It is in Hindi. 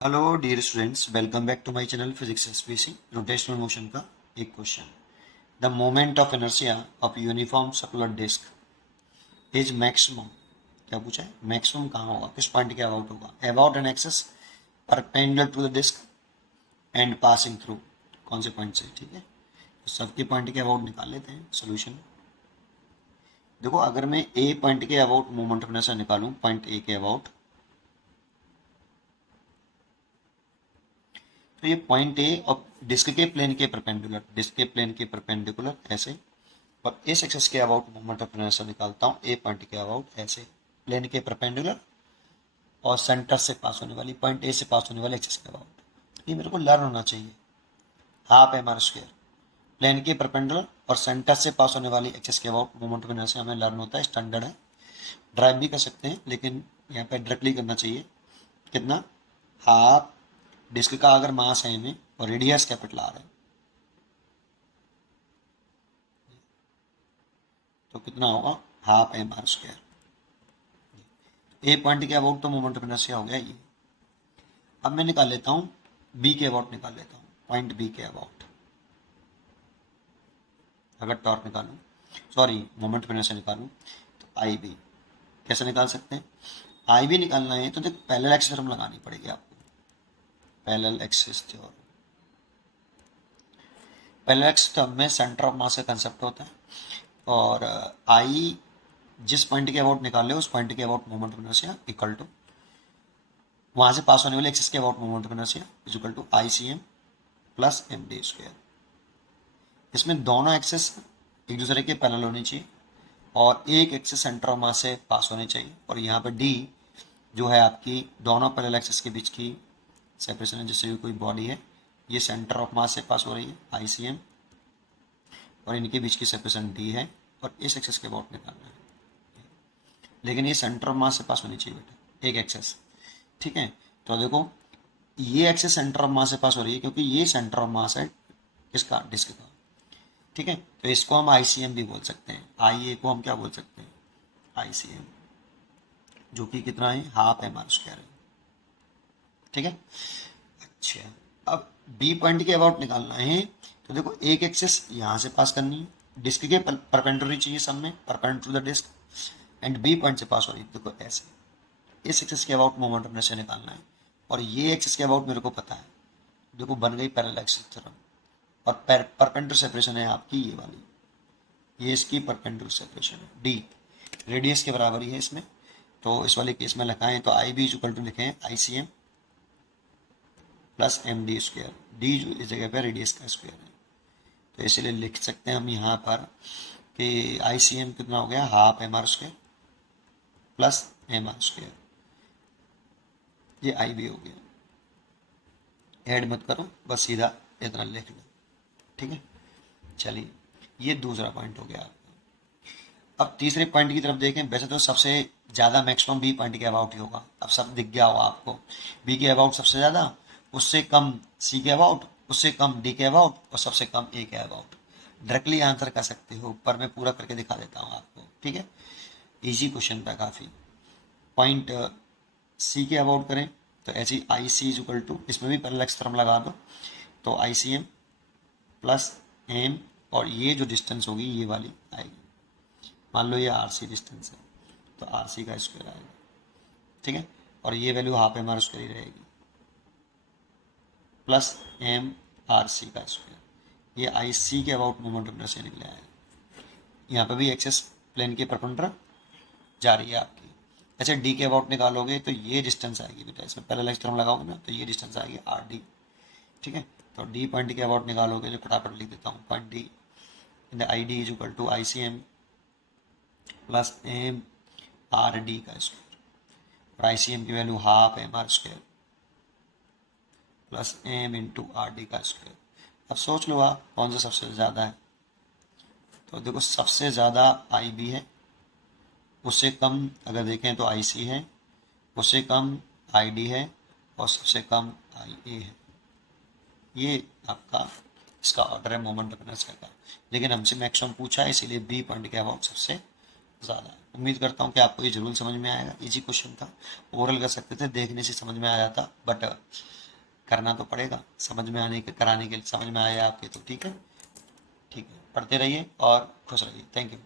Hello dear students, welcome back to my channel physics SPC. Rotational motion का एक question. The moment of inertia of uniform circular disc is maximum. क्या पूछा है? मैक्सिमम कहाँ होगा, किस पॉइंट के अबाउट होगा? About an axis perpendicular to the disc and passing through. कौन से पॉइंट से? ठीक है, तो सबके पॉइंट के अबाउट निकाल लेते हैं सोल्यूशन। देखो, अगर मैं ए पॉइंट के अबाउट मोमेंट ऑफ इनर्शिया निकालूं, पॉइंट ए के अबाउट, तो ये पॉइंट ए और डिस्क के प्लेन के परपेंडिकुलर, डिस्क के प्लेन के परपेंडिकुलर ऐसे, और इस एक्सिस के अबाउट मोमेंट ऑफ इनर्शिया निकालता हूँ ए पॉइंट के अबाउट ऐसे, प्लेन के परपेंडिकुलर और सेंटर से पास होने वाली, पॉइंट ए से पास होने वाले एक्सिस के अबाउट। ये मेरे को लर्न होना चाहिए। Half M R square, plane के परपेंडिकुलर और सेंटर से पास होने वाली एक्सिस के अबाउट मोमेंट ऑफ इनर्शिया हमें लर्न होता है, स्टैंडर्ड है। ड्राइव भी कर सकते हैं, लेकिन यहाँ पे डायरेक्टली करना चाहिए। कितना? हाफ, डिस्क का अगर मास है में और रेडियस कैपिटल आर है, तो कितना होगा? Half M R square. A point के अबाउट तो मोमेंट ऑफ इनर्शिया हो गया ये। अब मैं निकाल लेता हूँ बी के अबाउट, निकाल लेता हूँ पॉइंट बी के अबाउट। अगर टॉर्क निकालूं, सॉरी मोमेंट ऑफ इनर्शिया निकालूं, तो आई बी कैसे निकाल सकते हैं? आई बी निकालना है तो देखो पैरेलल एक्सिस थ्योरम लगानी पड़ेगी आपको। Parallel axis theorem, parallel axis theorem में सेंटर ऑफ मास का कंसेप्ट होता है, और आई जिस पॉइंट के अबाउट निकाल ले उस पॉइंट के about moment of inertia equal to वहां से पास होने वाले एक्सिस के about moment of inertia is equal to I C M plus M D square. इसमें दोनों एक्सिस एक दूसरे के पैरेलल होनी चाहिए और एक एक्सिस सेंटर ऑफ मास से पास होनी चाहिए, और यहाँ पर डी जो है आपकी दोनों पैरेलल एक्सिस के बीच की सेपरेशन है। जैसे कोई बॉडी है, ये सेंटर ऑफ मास से पास हो रही है आई सी एम, और इनके बीच की सेपरेशन डी है, और इस एक्सिस के अबाउट निकालना है। लेकिन ये सेंटर ऑफ मास से पास होनी चाहिए बेटा, एक एक्सेस। ठीक है, तो देखो ये एक्सेस सेंटर ऑफ मास से पास हो रही है क्योंकि ये सेंटर ऑफ मास है इसका, डिस्क का। ठीक है, तो इसको हम आईसीएम भी बोल सकते हैं। आई ए को हम क्या बोल सकते हैं? आईसीएम, जो कि कितना है? हाफ एम आर स्क्वायर है। ठीक है, अच्छा। अब बी पॉइंट के अबाउट निकालना है, तो देखो एक एक्सेस यहाँ से पास करनी है, डिस्क के परपेंडिकुलर चाहिए सब में, perpendicular to the disc, and B point से पास हो रही है। देखो ऐसे इस एक्सिस के अबाउट मोमेंट ऑफ इनर्शिया निकालना है, और ये एक्सिस के अबाउट मेरे को पता है। देखो बन गई पैरेलल एक्सिस थ्योरम, और परपेंडिकुलर सेपरेशन है आपकी ये वाली, ये इसकी परपेंडिकुलर सेपरेशन है डी, रेडियस के बराबर ही है इसमें। तो इस वाले केस में लिखाएं तो आई बी इक्वल टू लिखें I C M plus M D square, D जो इस जगह पर रेडियस का स्क्वायर है, तो इसलिए लिख सकते हैं हम यहाँ पर कि आई सी एम कितना हो गया? Half M R square plus M R square, ये आई बी हो गया। ऐड मत करो, बस सीधा इतना लिख लो। ठीक है, चलिए ये दूसरा पॉइंट हो गया आपका। अब तीसरे पॉइंट की तरफ देखें। वैसे तो सबसे ज़्यादा मैक्सिमम बी पॉइंट के अबाउट ही होगा, अब सब दिख गया होगा आपको। बी के अबाउट सबसे ज़्यादा, उससे कम सी के अबाउट, उससे कम डी के अबाउट, और सबसे कम ए के अबाउट। डायरेक्टली आंसर कर सकते हो, पर मैं पूरा करके दिखा देता हूँ आपको। ठीक है, इजी क्वेश्चन था काफ़ी। पॉइंट सी के अबाउट करें तो ऐसी आई सी इज इक्वल टू, इसमें भी पैरेलल एक्सिस थ्योरम लगा दो, तो आई सी एम प्लस एम, और ये जो डिस्टेंस होगी ये वाली आएगी। मान लो ये आर सी डिस्टेंस है, तो आर सी का स्क्वायर आएगा। ठीक है, और ये value half M R square ही रहेगी, प्लस एम आर सी का स्क्वायर। ये आई सी के अबाउट मोमेंट ऑफ इनर्शिया निकले आए। यहाँ पे भी एक्सेस प्लेन के परपेंडिकुलर जा रही है आपकी। ऐसे डी के अबाउट निकालोगे तो ये डिस्टेंस आएगी बेटा, इसमें पैरेलल एक्सिस थ्योरम लगाओगे ना, तो ये डिस्टेंस आएगी आर डी। ठीक है, तो डी पॉइंट के अबाउट निकालोगे, जो फटाफट लिख देता हूँ, point D in the I D is equal to I C M plus M R D का स्क्वायर, और आई सी एम की value half M R square plus M into R D का स्क्वायर। अब सोच लो आप कौन सा सबसे ज़्यादा है, तो देखो सबसे ज़्यादा आई बी है, उससे कम अगर देखें तो आई सी है, उससे कम आई डी है, और सबसे कम आई ए है। ये आपका इसका ऑर्डर है मोमेंट ऑफ इनर्शिया का। लेकिन हमसे मैक्सिमम पूछा है, इसीलिए बी पॉइंट के अबाउट सबसे ज़्यादा है। उम्मीद करता हूँ कि आपको ये जरूर समझ में आएगा। इजी क्वेश्चन था, ओरल कर सकते थे, देखने से समझ में आ जाता, बट करना तो पड़ेगा। समझ में आने के कराने के लिए समझ में आया आपके तो ठीक है। ठीक है, पढ़ते रहिए और खुश रहिए। Thank you.